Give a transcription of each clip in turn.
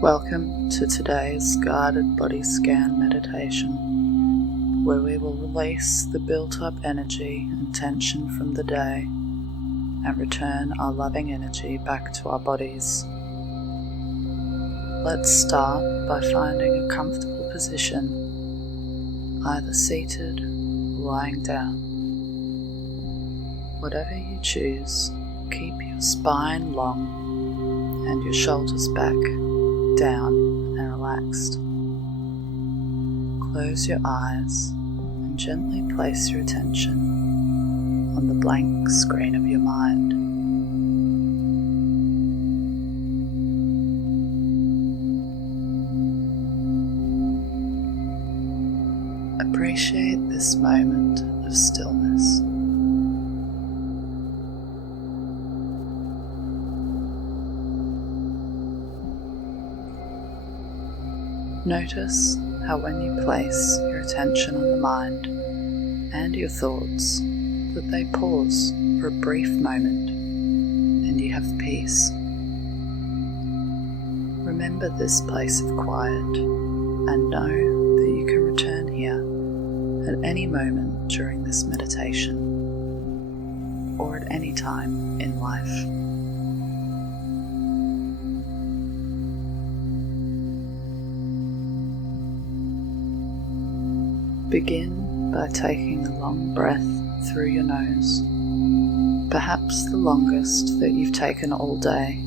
Welcome to today's guided body scan meditation, where we will release the built-up energy and tension from the day and return our loving energy back to our bodies. Let's start by finding a comfortable position, either seated or lying down. Whatever you choose, keep your spine long and your shoulders back, down and relaxed. Close your eyes and gently place your attention on the blank screen of your mind. Appreciate this moment of stillness. Notice how when you place your attention on the mind and your thoughts, that they pause for a brief moment and you have peace. Remember this place of quiet and know that you can return here at any moment during this meditation or at any time in life. Begin by taking a long breath through your nose, perhaps the longest that you've taken all day.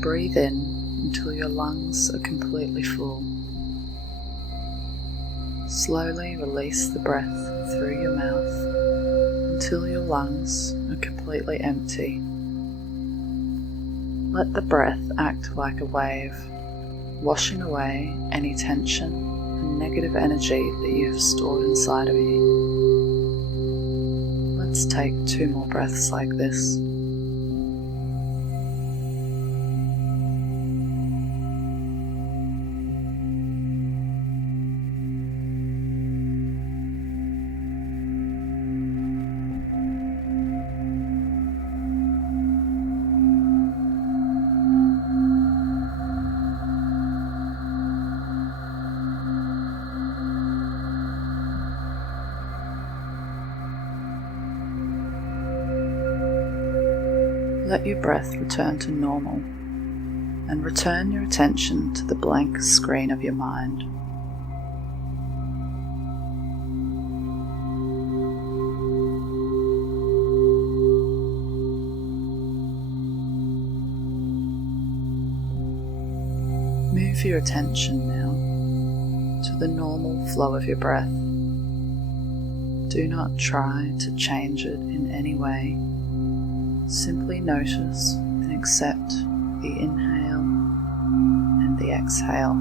Breathe in until your lungs are completely full. Slowly release the breath through your mouth until your lungs are completely empty. Let the breath act like a wave, washing away any tension and negative energy that you have stored inside of you. Let's take 2 more breaths like this. Let your breath return to normal and return your attention to the blank screen of your mind. Move your attention now to the normal flow of your breath. Do not try to change it in any way. Simply notice and accept the inhale and the exhale.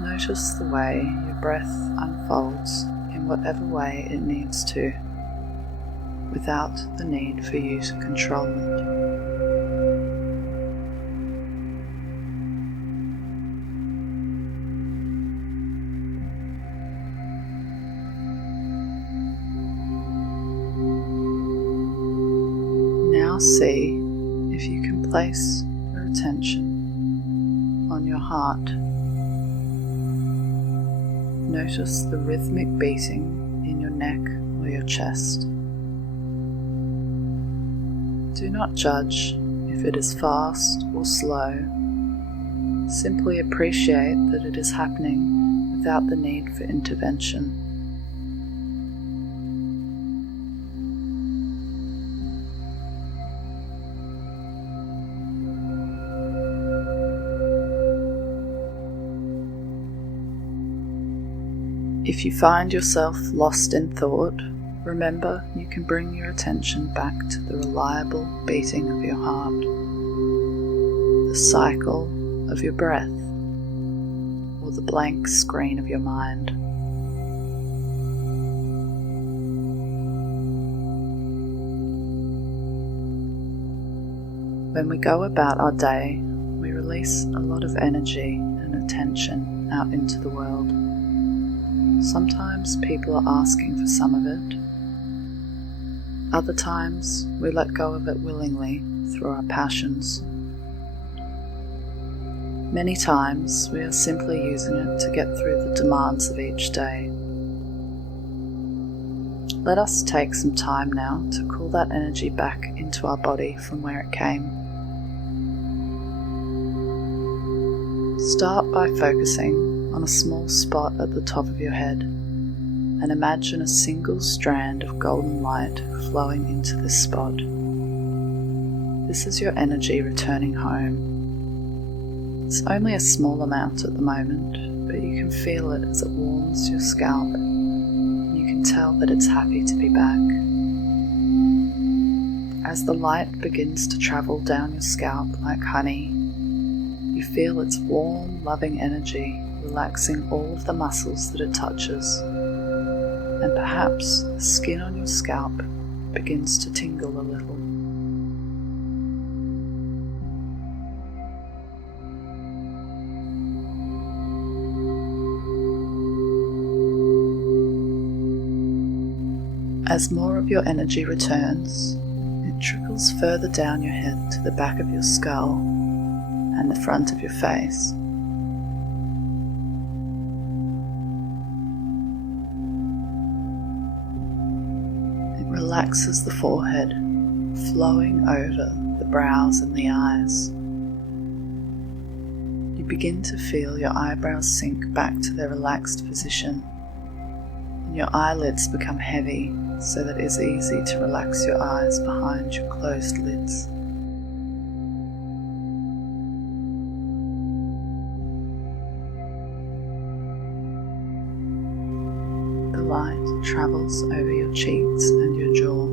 Notice the way your breath unfolds in whatever way it needs to, without the need for you to control it. Now see if you can place your attention on your heart. Notice the rhythmic beating in your neck or your chest. Do not judge if it is fast or slow. Simply appreciate that it is happening without the need for intervention. If you find yourself lost in thought, remember you can bring your attention back to the reliable beating of your heart, the cycle of your breath, or the blank screen of your mind. When we go about our day, we release a lot of energy and attention out into the world. Sometimes people are asking for some of it. Other times we let go of it willingly through our passions. Many times we are simply using it to get through the demands of each day. Let us take some time now to call that energy back into our body from where it came. Start by focusing on a small spot at the top of your head and imagine a single strand of golden light flowing into this spot. This is your energy returning home. It's only a small amount at the moment, but you can feel it as it warms your scalp. You can tell that it's happy to be back. As the light begins to travel down your scalp like honey, you feel its warm, loving energy relaxing all of the muscles that it touches, and perhaps the skin on your scalp begins to tingle a little. As more of your energy returns, it trickles further down your head to the back of your skull and the front of your face. It relaxes the forehead, flowing over the brows and the eyes. You begin to feel your eyebrows sink back to their relaxed position, and your eyelids become heavy so that it is easy to relax your eyes behind your closed lids. The light travels over your cheeks and your jaw.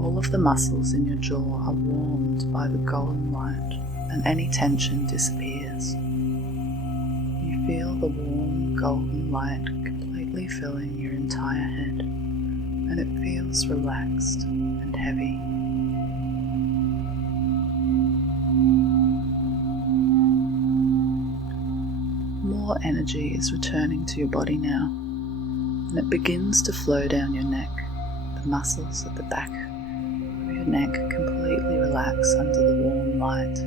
All of the muscles in your jaw are warmed by the golden light, and any tension disappears. You feel the warm golden light completely filling your entire head, and it feels relaxed and heavy. More energy is returning to your body now, and it begins to flow down your neck. The muscles at the back of your neck completely relax under the warm light.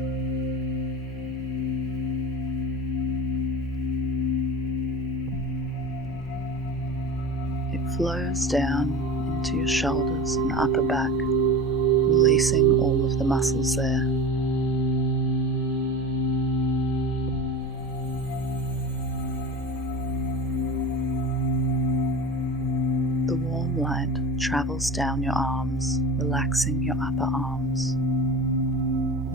It flows down into your shoulders and upper back, releasing all of the muscles there. The warm light travels down your arms, relaxing your upper arms.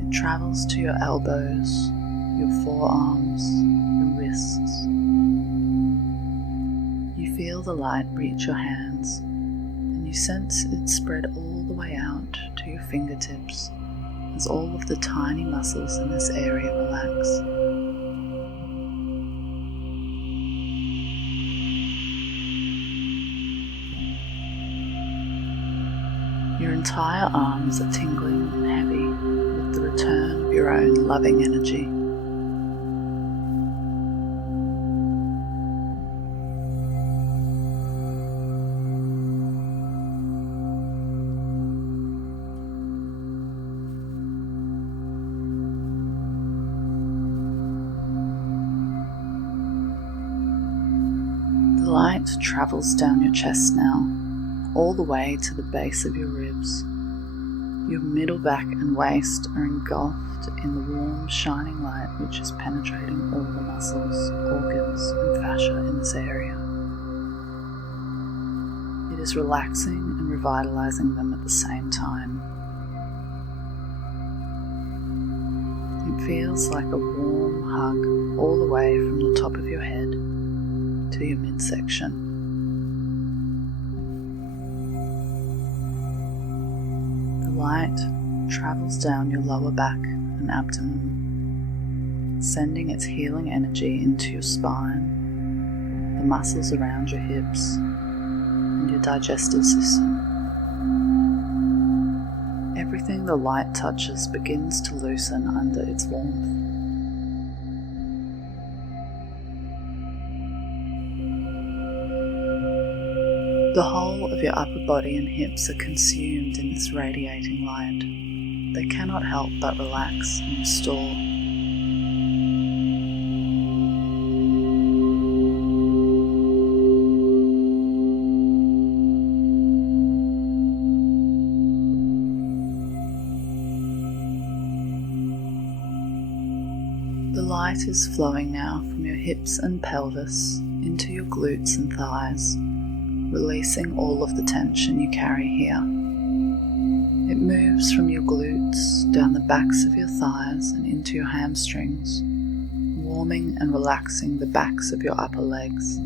It travels to your elbows, your forearms, your wrists. You feel the light reach your hands, and you sense it spread all the way out to your fingertips as all of the tiny muscles in this area relax. Your entire arms are tingling and heavy with the return of your own loving energy. The light travels down your chest now, all the way to the base of your ribs. Your middle back and waist are engulfed in the warm, shining light which is penetrating all the muscles, organs, and fascia in this area. It is relaxing and revitalizing them at the same time. It feels like a warm hug all the way from the top of your head to your midsection. Light travels down your lower back and abdomen, sending its healing energy into your spine, the muscles around your hips, and your digestive system. Everything the light touches begins to loosen under its warmth. The whole of your upper body and hips are consumed in this radiating light. They cannot help but relax and restore. light is flowing now from your hips and pelvis into your glutes and thighs, releasing all of the tension you carry here. It moves from your glutes down the backs of your thighs and into your hamstrings, warming and relaxing the backs of your upper legs.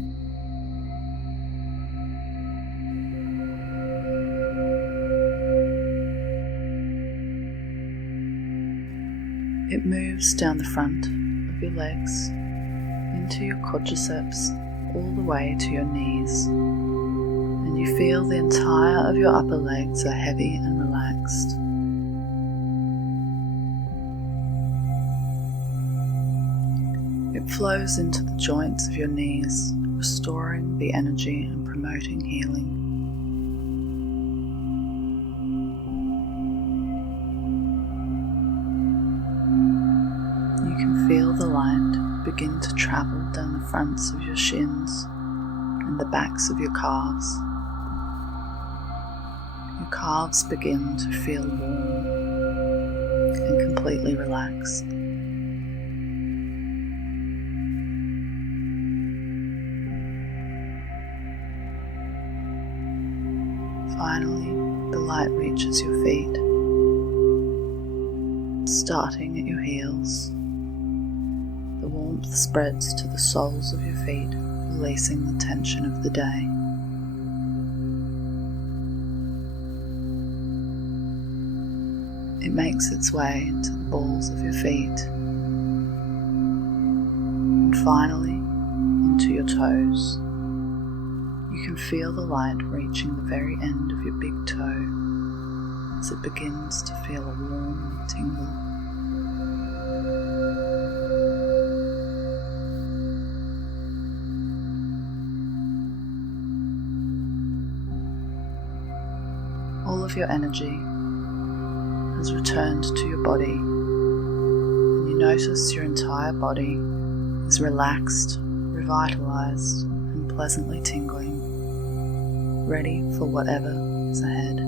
It moves down the front of your legs, into your quadriceps, all the way to your knees, and you feel the entire of your upper legs are heavy and relaxed. It flows into the joints of your knees, restoring the energy and promoting healing. Feel the light begin to travel down the fronts of your shins and the backs of your calves. Your calves begin to feel warm and completely relaxed. Finally, the light reaches your feet, starting at your heels. The warmth spreads to the soles of your feet, releasing the tension of the day. It makes its way to the balls of your feet, and finally into your toes. You can feel the light reaching the very end of your big toe as it begins to feel a warm tingle. All of your energy has returned to your body, and you notice your entire body is relaxed, revitalized, and pleasantly tingling, ready for whatever is ahead.